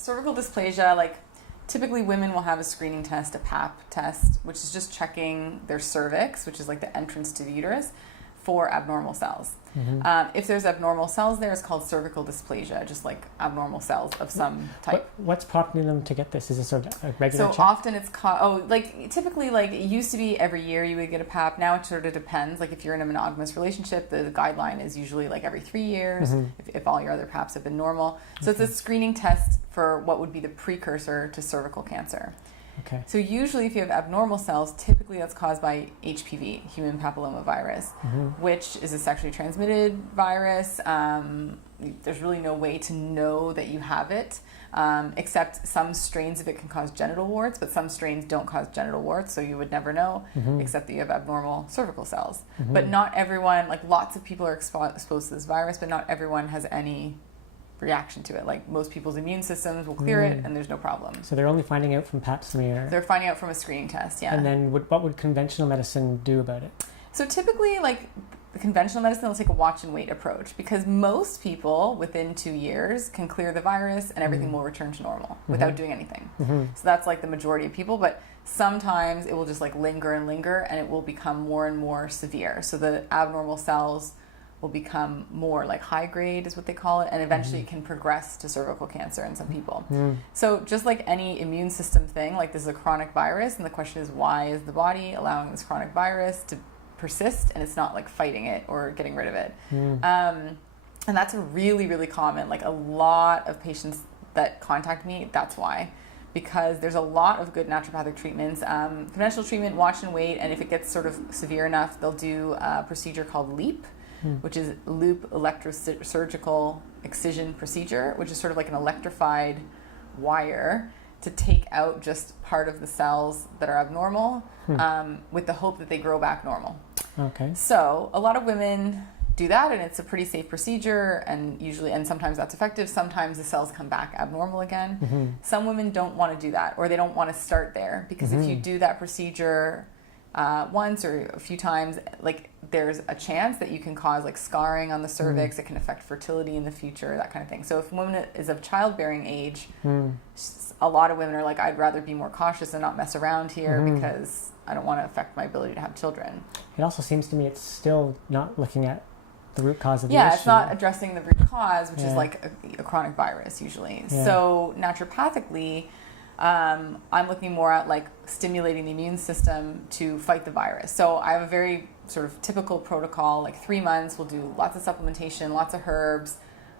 Cervical dysplasia, like typically women will have a screening test, a pap test, which is just checking their cervix, which is like the entrance to the uterus, for abnormal cells. If there's abnormal cells there, it's called cervical dysplasia, just like abnormal cells of some type. What's prompting them to get this? Is it sort of a regular check? So often it's typically like it used to be every year you would get a pap. Now it sort of depends. Like if you're in a monogamous relationship, the guideline is usually like every 3 years if all your other paps have been normal. So it's a screening test for what would be the precursor to cervical cancer. Okay. So usually if you have abnormal cells, typically that's caused by HPV, human papillomavirus, which is a sexually transmitted virus. There's really no way to know that you have it, except some strains of it can cause genital warts, but some strains don't cause genital warts, so you would never know, except that you have abnormal cervical cells. But not everyone, like lots of people are exposed to this virus, but not everyone has any reaction to it. Like most people's immune systems will clear it and there's no problem. So they're only finding out from pap smear. They're finding out from a screening test, yeah. And then what would conventional medicine do about it? So typically, like the conventional medicine will take a watch and wait approach, because most people within 2 years can clear the virus and everything will return to normal without doing anything. So that's like the majority of people, but sometimes it will just like linger and it will become more and more severe. So the abnormal cells will become more like high grade is what they call it, and eventually it can progress to cervical cancer in some people. So just like any immune system thing, like this is a chronic virus, and the question is, why is the body allowing this chronic virus to persist and it's not like fighting it or getting rid of it? And that's really, really common. Like a lot of patients that contact me, that's why. Because there's a lot of good naturopathic treatments. Conventional treatment, watch and wait, and if it gets sort of severe enough, they'll do a procedure called LEAP, which is loop electrosurgical excision procedure, which is sort of like an electrified wire to take out just part of the cells that are abnormal, with the hope that they grow back normal. Okay. So a lot of women do that, and it's a pretty safe procedure, and sometimes that's effective. Sometimes the cells come back abnormal again. Some women don't want to do that, or they don't want to start there, because if you do that procedure once or a few times, like there's a chance that you can cause like scarring on the cervix. It can affect fertility in the future, that kind of thing. So if a woman is of childbearing age, a lot of women are like, I'd rather be more cautious and not mess around here because I don't want to affect my ability to have children. It also seems to me it's still not looking at the root cause of the issue. issue. It's not addressing the root cause, which is like a chronic virus usually. So naturopathically, I'm looking more at like stimulating the immune system to fight the virus. So I have a very sort of typical protocol, like 3 months, we'll do lots of supplementation, lots of herbs,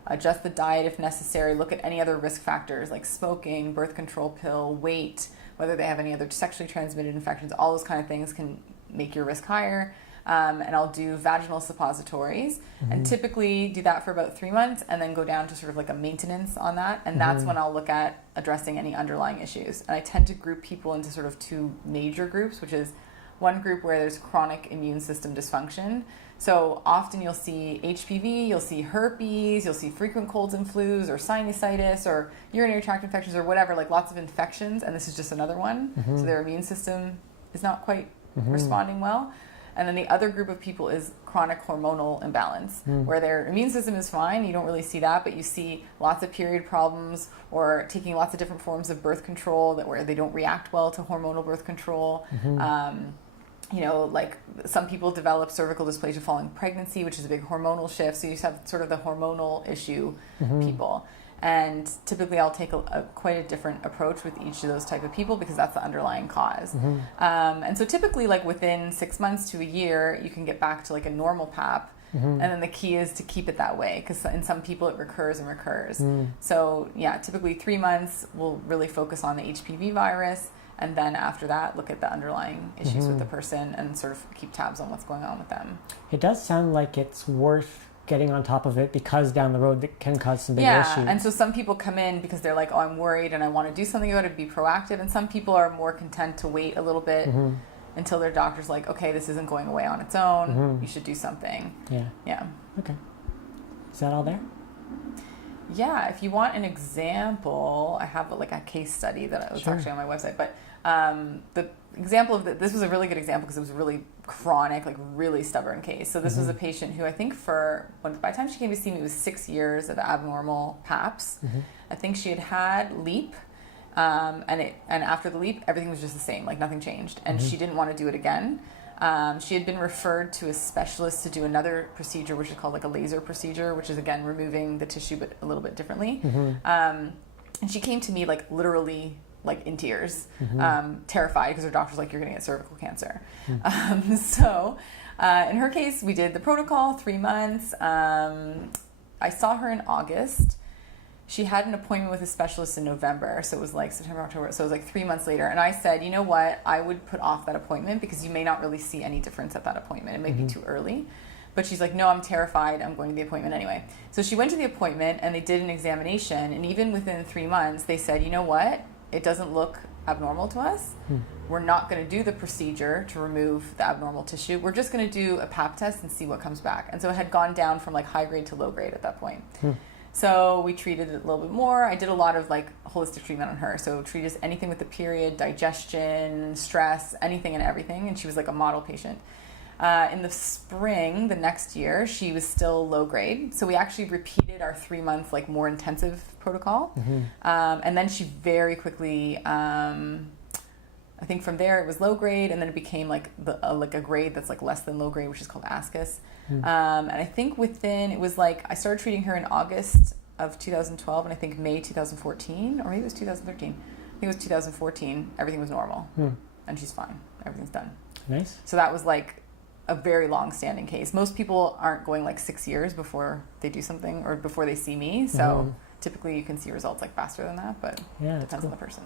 adjust the diet if necessary, look at any other risk factors like smoking, birth control pill, weight, whether they have any other sexually transmitted infections. All those kind of things can make your risk higher. And I'll do vaginal suppositories and typically do that for about 3 months and then go down to sort of like a maintenance on that. And that's when I'll look at addressing any underlying issues. And I tend to group people into sort of 2 major groups, which is one group where there's chronic immune system dysfunction. So often you'll see HPV, you'll see herpes, you'll see frequent colds and flus or sinusitis or urinary tract infections or whatever, like lots of infections. And this is just another one. So their immune system is not quite responding well. And then the other group of people is chronic hormonal imbalance, where their immune system is fine. You don't really see that, but you see lots of period problems or taking lots of different forms of birth control where they don't react well to hormonal birth control. Like some people develop cervical dysplasia following pregnancy, which is a big hormonal shift. So you just have sort of the hormonal issue people. And typically I'll take quite a different approach with each of those type of people because that's the underlying cause. And so typically like within 6 months to a year, you can get back to like a normal pap. And then the key is to keep it that way because in some people it recurs and recurs. So yeah, typically 3 months we'll really focus on the HPV virus. And then after that, look at the underlying issues with the person and sort of keep tabs on what's going on with them. It does sound like it's worth getting on top of it because down the road it can cause some big issues. Yeah, and so some people come in because they're like, oh, I'm worried and I want to do something about it, be proactive. And some people are more content to wait a little bit until their doctor's like, okay, this isn't going away on its own. You should do something. Yeah. Yeah. Okay. Is that all there? Yeah, if you want an example, I have like a case study that was actually on my website. But the example of this was a really good example because it was a really chronic, like really stubborn case. So this was a patient who I think by the time she came to see me, it was 6 years of abnormal PAPs. I think she had LEAP. And after the LEAP, everything was just the same, like nothing changed. And she didn't want to do it again. She had been referred to a specialist to do another procedure, which is called like a laser procedure, which is again removing the tissue but a little bit differently. And she came to me like literally like in tears, terrified because her doctor's like, you're going to get cervical cancer. So in her case, we did the protocol, 3 months. I saw her in August. She had an appointment with a specialist in November, so it was like September, October, so it was like 3 months later. And I said, you know what, I would put off that appointment because you may not really see any difference at that appointment. It may be too early. But she's like, no, I'm terrified. I'm going to the appointment anyway. So she went to the appointment and they did an examination. And even within 3 months, they said, you know what, it doesn't look abnormal to us. We're not going to do the procedure to remove the abnormal tissue. We're just going to do a pap test and see what comes back. And so it had gone down from like high grade to low grade at that point. So we treated it a little bit more. I did a lot of like holistic treatment on her. So treated anything with the period, digestion, stress, anything and everything. And she was like a model patient. In the spring, the next year, she was still low grade. So we actually repeated our 3 month like more intensive protocol. And then she very quickly, I think from there it was low grade, and then it became like a grade that's like less than low grade, which is called ASCUS. And I think it was like I started treating her in August of 2012, and I think May 2014, or maybe it was 2013. I think it was 2014. Everything was normal, and she's fine. Everything's done. Nice. So that was like a very long-standing case. Most people aren't going like 6 years before they do something or before they see me. So typically you can see results like faster than that, but it depends on the person.